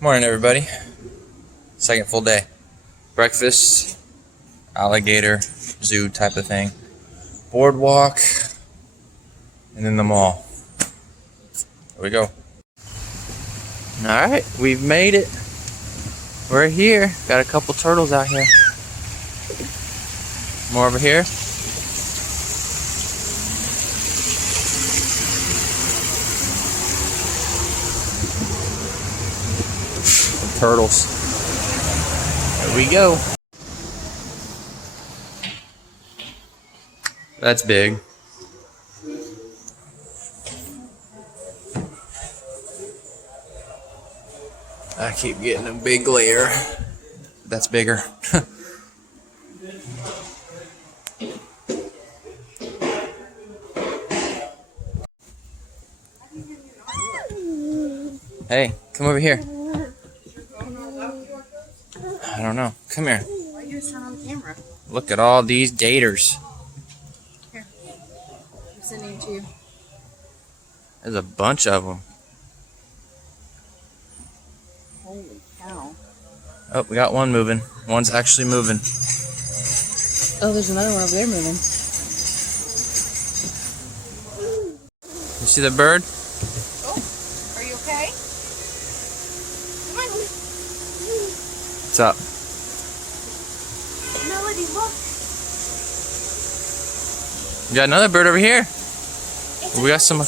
Morning, everybody. Second full day. Breakfast, alligator, zoo type of thing. Boardwalk, and then the mall. There we go. Alright, we've made it. We're here. Got a couple turtles out here. More over here. Some turtles. There we go. That's big. I keep getting a big glare. That's bigger. Hey, come over here. I don't know. Come here. Why are you just on the camera? Look at all these gators. Here. I'm sending it to you. There's a bunch of them. Holy cow. Oh, we got one moving. One's actually moving. Oh, there's another one over there moving. You see the bird? Oh, are you okay? Come on. What's up? Melody, look. We got another bird over here. We got some.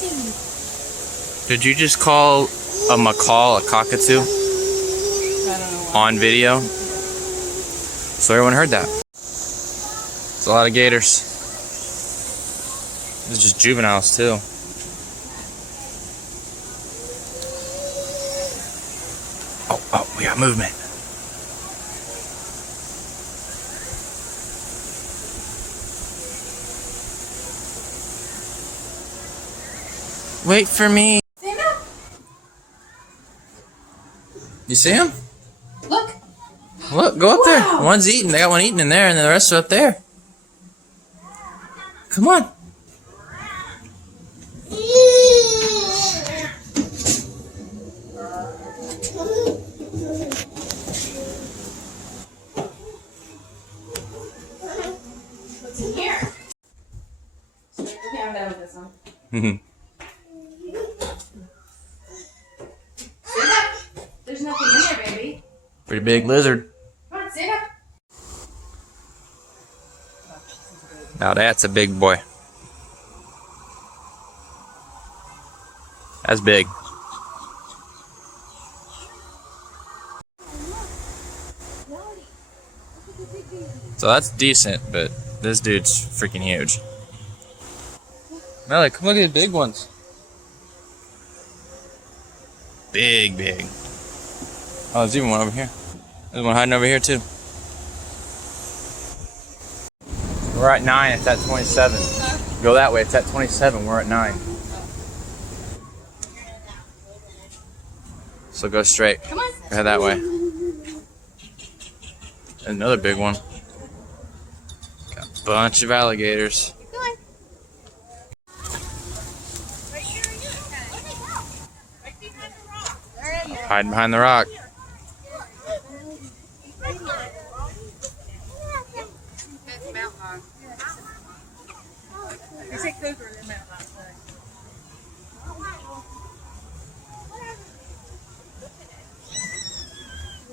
Did you just call a macaw a cockatoo? I don't know why. On video? So everyone heard that. It's a lot of gators. This is just juveniles too. Oh, we got movement. Wait for me. Stand up. You see him? Look. Look, go up there. Wow. One's eating. They got one eating in there, and then the rest are up there. Come on. What's in here? Okay, I'm done with this one. Stand up. There's nothing in there, baby. Pretty big lizard. Come on, stand up. Now that's a big boy. That's big. So that's decent, but this dude's freaking huge. Melly, come look at these big ones. Big. Oh, there's even one over here. There's one hiding over here too. We're at 9, it's at 27. Go that way, it's at 27, we're at 9. So go straight. Come on. Go that way. Another big one. Got a bunch of alligators. Come on. Hiding behind the rock. That's mountain lion. They say cougar, they're mountain lion.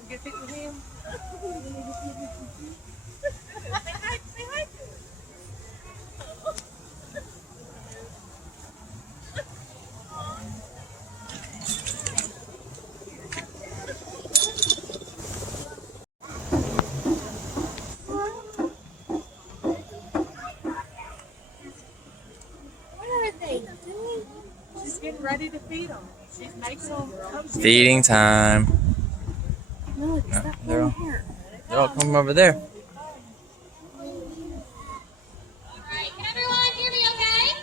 Get a picture with him. Say hi. What are they doing? She's getting ready to feed them. She's making them. Feeding time. No, it's not They're all, here. they're all coming over there. Alright, can everyone hear me okay?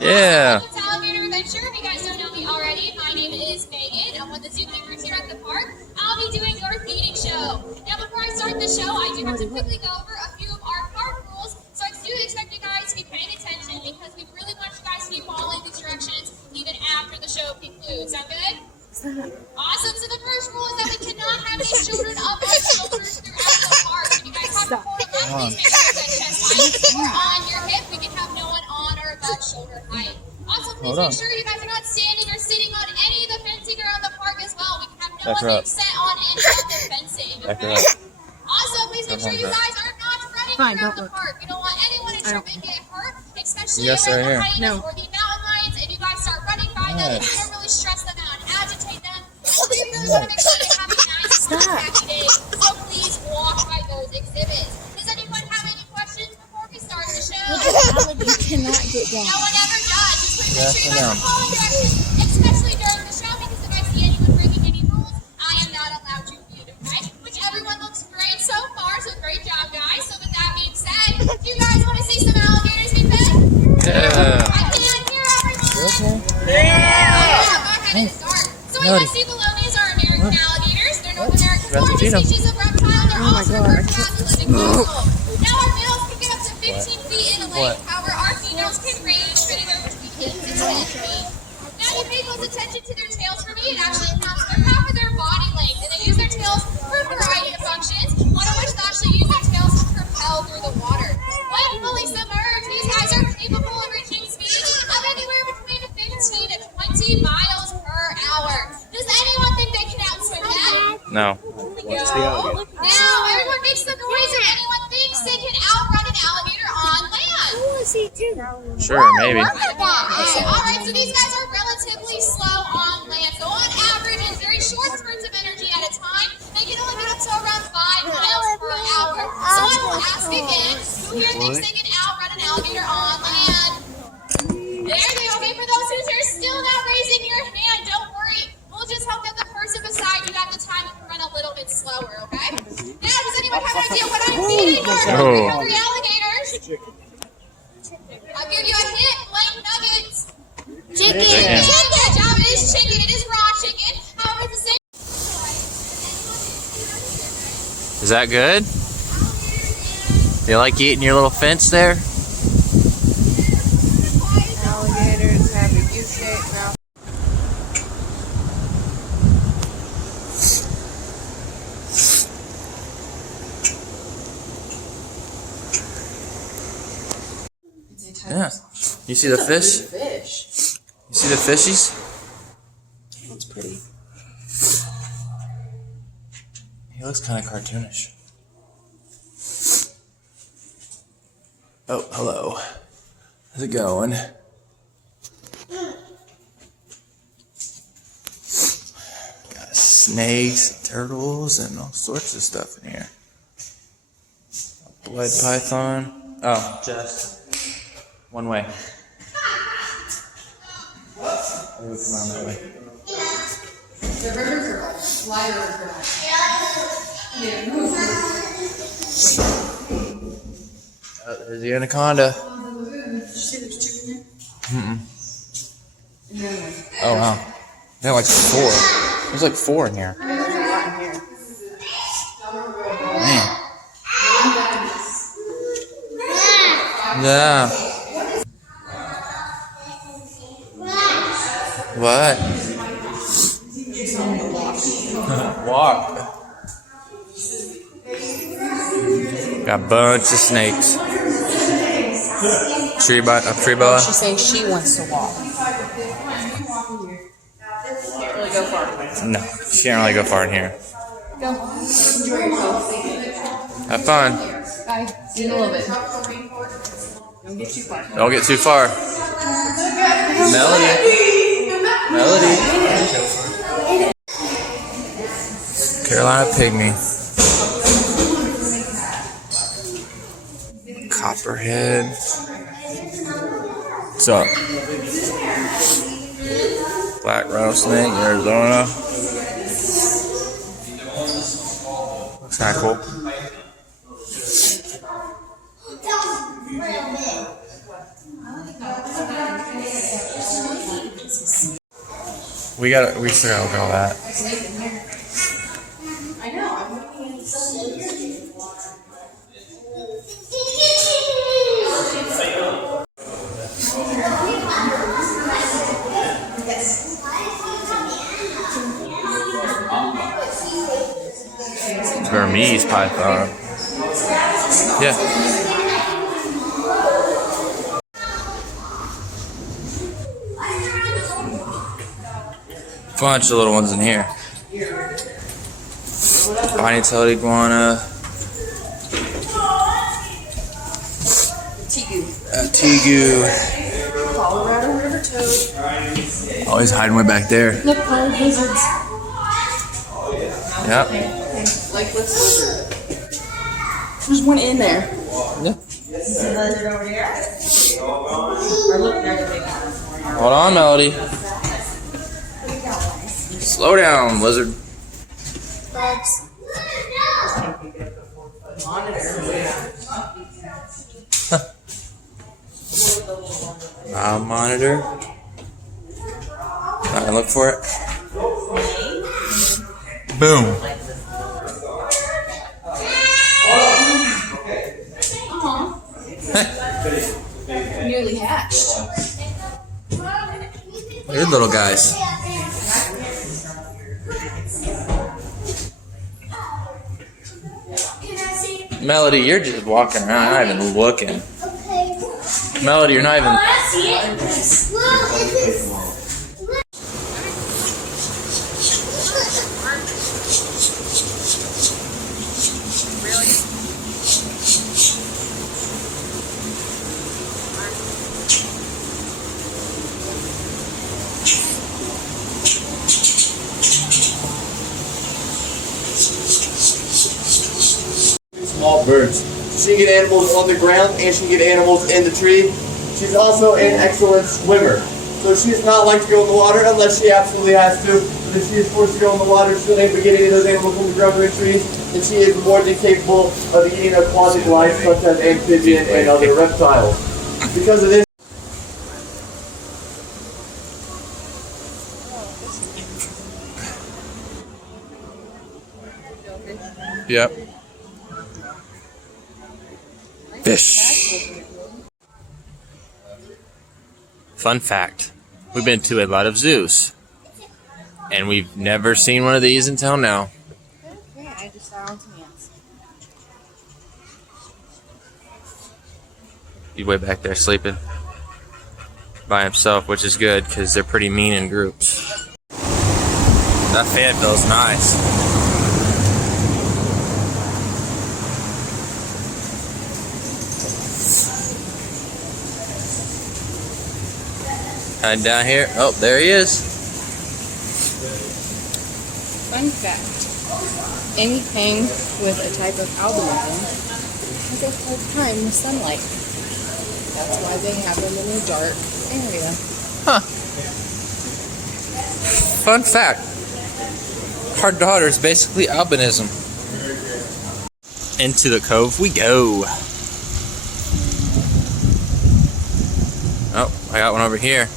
Yeah. It's Alligator Adventure. If you guys don't know me already, my name is Megan. I'm one of the zookeepers here at the park. I'll be doing your feeding show. Now, before I start the show, I do have to quickly go over a few of our park rules. So I do expect you guys to be paying attention because we really want you guys to be following these directions even after the show concludes. Sound good? Awesome. So the first rule is that we cannot have any children up on shoulders throughout the park. If you guys have to hold them up, please make sure that chest height or on your hip. We can have no one on or above shoulder height. Also, please make sure you guys are not standing or sitting on any of the fencing around the park as well. We can have no one being set on any of the fencing. Okay? Also, please make sure you guys are not running around the park. We don't want anyone to trip and get hurt, especially around the hyenas or the mountain lions. If you guys start running by them, you can really stress them out and agitate them. And we really want to make sure they have a nice, happy day. So please walk by those exhibits. Does anyone have any questions before we start the show? You cannot get down. No one ever does. Just please make sure you guys are following directions, especially during the show, because if I see anyone breaking any rules, I am not allowed to feed, okay? Which everyone looks great so far, so great job, guys. So with that being said, do you guys want to see some alligators be fed? Yeah. I can't hear everyone. Yeah. Go ahead and start. So what you see below me is our American alligators. They're North America's largest species of reptile. They're also referred to as a living fossil. Now our males can get up to 15 feet in length. However, our females can range anywhere between 8 to 10 feet. Now you pay close attention to their tails. For me, it actually counts for half of their body length, and they use their tails for a variety of functions. One of which is actually use their tails to propel through the water. When fully submerged, these guys are capable of reaching speeds of anywhere between 15 to 20 miles per hour. Does anyone think they can outswim that? No. No. Now everyone makes some noise if anyone thinks they can outrun an alligator on land. Sure, maybe. Alright, so these guys are relatively slow on land. So on average, in very short spurts of energy at a time, they can only get up to around 5 miles per hour. So I will ask again, who here thinks they can outrun an alligator on land? There they go. Okay, for those who are still not raising your hand, don't worry. We'll just hope that the person beside you got the time to run a little bit slower, okay? Now, does anyone have an idea what I'm feeding our hungry alligators? I'll give you a hint. Blank nuggets. Chicken. Good job. It is chicken. It is raw chicken. However, it's the same. Is that good? You like eating your little fence there? Alligators have a U-shaped mouth. Yeah. You see the fish? Fish. You see the fishies? That's pretty. He looks kind of cartoonish. Oh, hello. How's it going? Got snakes, turtles, and all sorts of stuff in here. A blood python. Oh, just one way. Come around that way. The river turtle, fly river turtle. There's the anaconda. Oh wow. There are like 4. There's like 4 in here. Man. Yeah. What? Walk. Got a bunch of snakes. Tree boa. She's saying she wants to walk. Can't really go far. No, she can't really go far in here. Go. Enjoy yourself. Have fun. Bye. See you in a little bit. Don't get too far. Don't get too far. Melody. Carolina pygmy. Copperhead. What's up? Black rattlesnake, Arizona. Looks kind of cool. We still gotta look at all that. I know. Burmese python. Yeah. Bunch of little ones in here. Spiny-tailed iguana. Tegu. Colorado river toad. Oh, he's hiding way back there. Look, colored lizards. Yep. Like this lizard. There's one in there. Yeah. Is the lizard over there? Or look, there's a big one. Hold on, Melody. Slow down, lizard. Bugs. Monitor. Alright, look for it. Boom. Nearly hatched. Good little guys. Melody, you're just walking around, not even looking. Melody, you're not even. Small birds. She can get animals on the ground and she can get animals in the tree. She's also an excellent swimmer. So she's not like to go in the water unless she absolutely has to. But if she is forced to go in the water, she'll able to get any of those animals on the ground or in trees. And she is more than capable of eating aquatic life such as amphibian and other reptiles. Because of this. Yep. Fish. Fun fact. We've been to a lot of zoos. And we've never seen one of these until now. Okay, I just saw on some ants. He's way back there sleeping. By himself, which is good because they're pretty mean in groups. That Fayetteville's nice. And down here, oh, there he is. Fun fact. Anything with a type of albinism has a hard time with sunlight. That's why they have them in a dark area. Huh. Fun fact. Our daughter is basically albinism. Into the cove we go. Oh, I got one over here.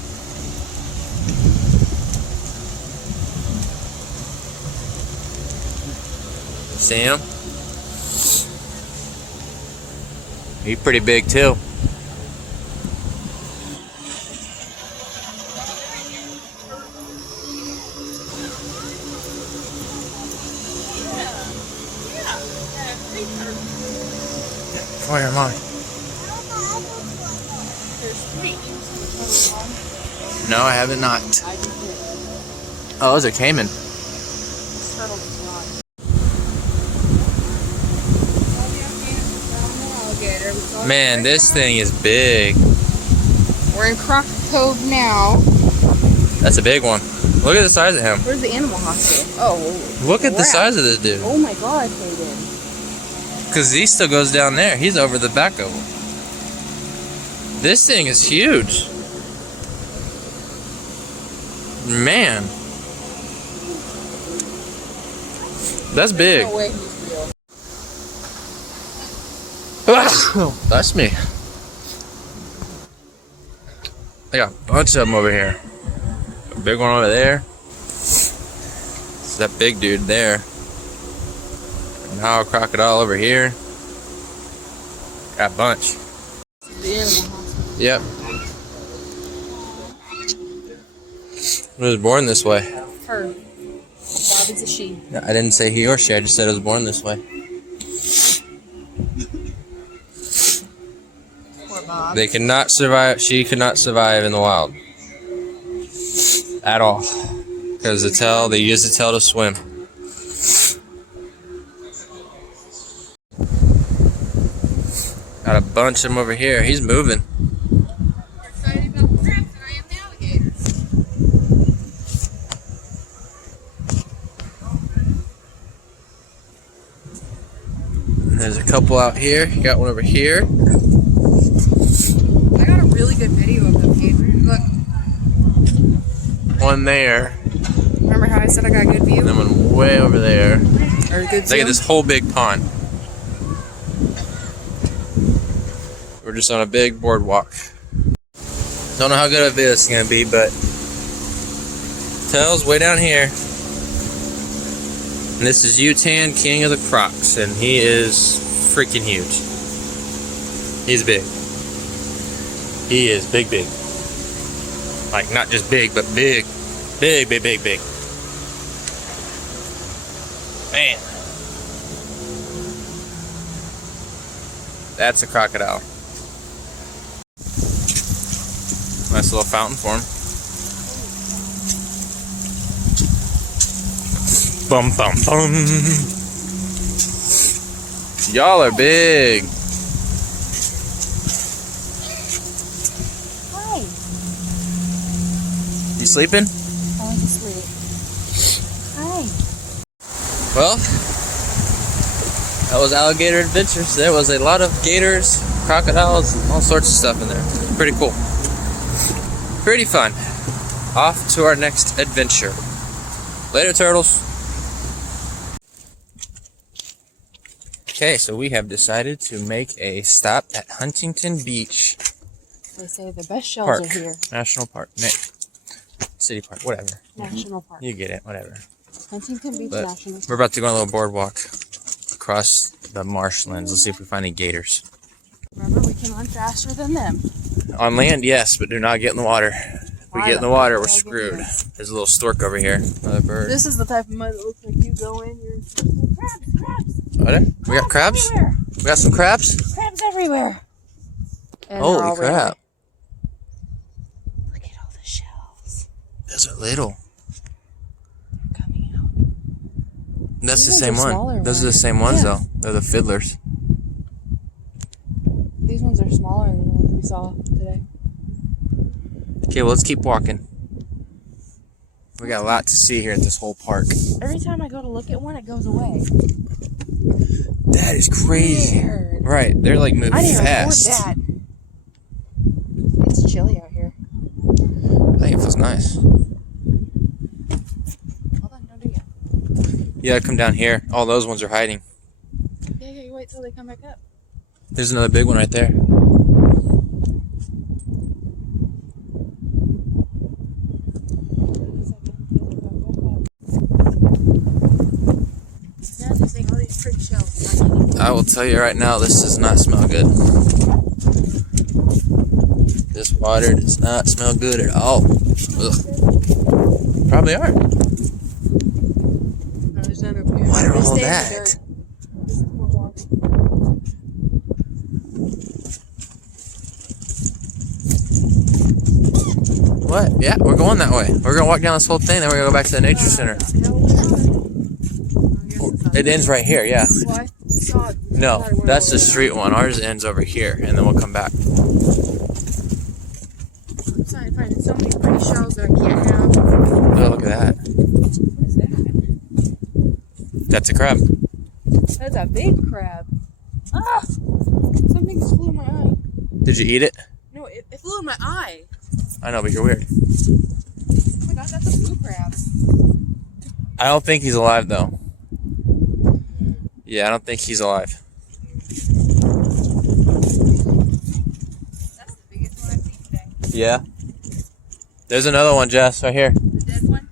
See him? He's pretty big too. Come here, Mommy. No, I haven't not. Oh, those are caiman. Man, this thing is big. We're in Croc Cove now. That's a big one. Look at the size of him. Where's the animal hospital? Oh, Look at the size of this dude. oh my God, Hayden. Because he still goes down there. He's over the back of him. This thing is huge. Man. That's big. No way he's real. That's me. I got a bunch of them over here. A big one over there. It's that big dude there. And now a crocodile over here. Got a bunch. The animal hospital. Yep. I was born this way. Her. Bobby's a she. No, I didn't say he or she. I just said it was born this way. Poor Bob. They cannot survive. She could not survive in the wild at all because the tail. They use the tail to swim. Got a bunch of them over here. He's moving. More excited about the crabs than I am the alligators. There's a couple out here. You got one over here. I got a really good video of them, Adrian. Look, One there. remember how I said I got a good And view? then one way over there. Or a good Look zoom? at this whole big pond. We're just on a big boardwalk. Don't know how good of a video it's gonna be, but tail's way down here. And this is Utan, king of the crocs, and he is freaking huge. He's big. He is big, big. Like not just big, but big. Big, big, big, big. Man. That's a crocodile. Nice little fountain for him. Bum, bum, bum. Y'all are big. Hi. You sleeping? I was asleep. Hi. Well, that was Alligator Adventures. There was a lot of gators, crocodiles, all sorts of stuff in there. Pretty cool. Pretty fun. Off to our next adventure. Later, turtles. Okay, so we have decided to make a stop at Huntington Beach They say the best shells Park. are here. National Park. City Park, whatever. National Park. You get it, whatever. Huntington Beach But National Park. we're about to go on a little boardwalk across the marshlands. Let's see if we find any gators. Remember, we can run faster than them. On land, yes, but do not get in the water. If we get in the water, we're screwed. There's a little stork over here. Another bird. This is the type of mud that looks like you go in, you're crabs. What? We got crabs? Everywhere. We got some crabs? Crabs everywhere. And they're Holy all crap. Look at all the shells Those are little. coming out. That's the These same ones are one. smaller Those are the ones. same ones, Yeah. though. They're the fiddlers. These ones are smaller than the ones we saw today. Okay, well, let's keep walking. We got a lot to see here at this whole park. Every time I go to look at one, it goes away. That is crazy. Weird. Right, they're like moving I didn't fast. record that. It's chilly out here. I think it feels nice. Hold on, don't do yet. You gotta come down here. All those ones are hiding. Yeah, you wait till they come back up. There's another big one right there. Now they're seeing all these pretty shells. I will tell you right now, this does not smell good. This water does not smell good at all. Ugh. Probably are. No, there's none over here. What are They all stay in the that? dirt. This is more water. What? Yeah, we're going that way. We're gonna walk down this whole thing, then we're gonna go back to the nature center. It ends right here, yeah. Well, I saw it. No, that's the street one. Ours ends over here, and then we'll come back. I'm trying to find so many pretty shells that I can't have. Oh, look at that. What is that? That's a crab. That's a big crab. Ah! Something just flew in my eye. Did you eat it? No, it flew in my eye. I know, but you're weird. Oh my god, that's a blue crab. I don't think he's alive, though. Yeah, I don't think he's alive. That's the biggest one I've seen today. Yeah. There's another one, Jess, right here. The dead one?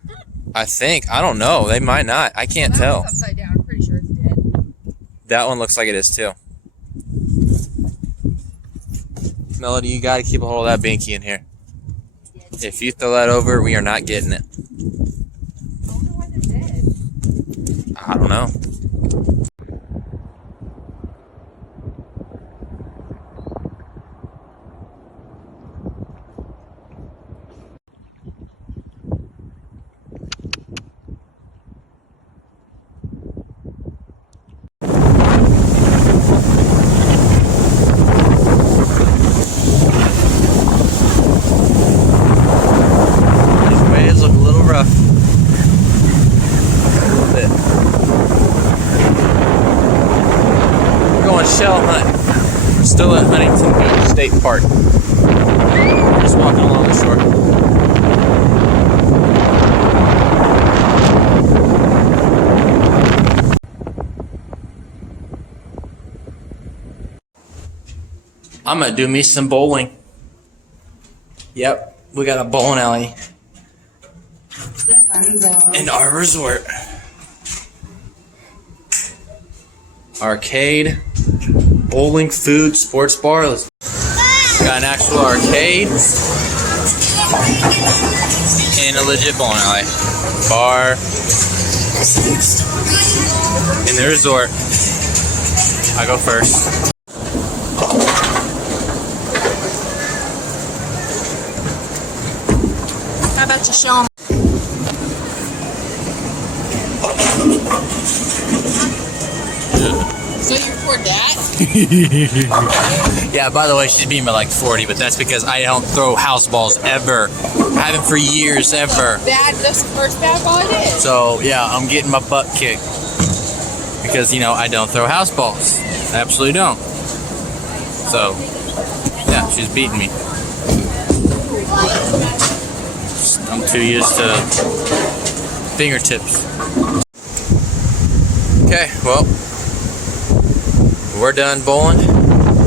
I think. I don't know. They might not. I can't That tell. one's upside down. I'm pretty sure it's dead. That one looks like it is, too. Melody, you gotta keep a hold of that binky in here. If you throw that over, we are not getting it. I wonder why they're dead. I don't know. These waves look a little rough. A little bit. We're going shell hunting. We're still at Huntington Beach State Park. Just walking along the shore. I'm gonna do me some bowling. Yep, we got a bowling alley in our resort. Arcade, bowling, food, sports bar. We got an actual arcade and a legit bowling alley. Bar in the resort. I go first. How about you show them? So you're for that? Yeah, by the way, she's beating me like 40, but that's because I don't throw house balls ever. I haven't for years, ever. That's the first bad ball I did. So, yeah, I'm getting my butt kicked. Because, you know, I don't throw house balls. I absolutely don't. So, yeah, she's beating me. I'm too used to fingertips. Okay, well, we're done bowling.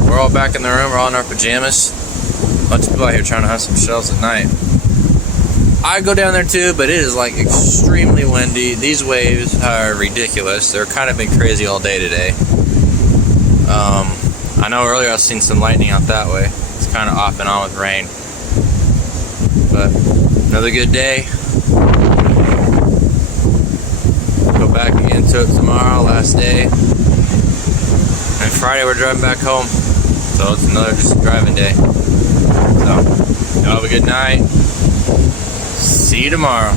We're all back in the room. We're all in our pajamas. A bunch of people out here trying to hunt some shells at night. I go down there too, but it is like extremely windy. These waves are ridiculous. They're kind of been crazy all day today. I know earlier I was seeing some lightning out that way. It's kind of off and on with rain. But another good day. Go back again to it tomorrow, last day. And Friday we're driving back home. So it's another just driving day. So, y'all have a good night. See you tomorrow.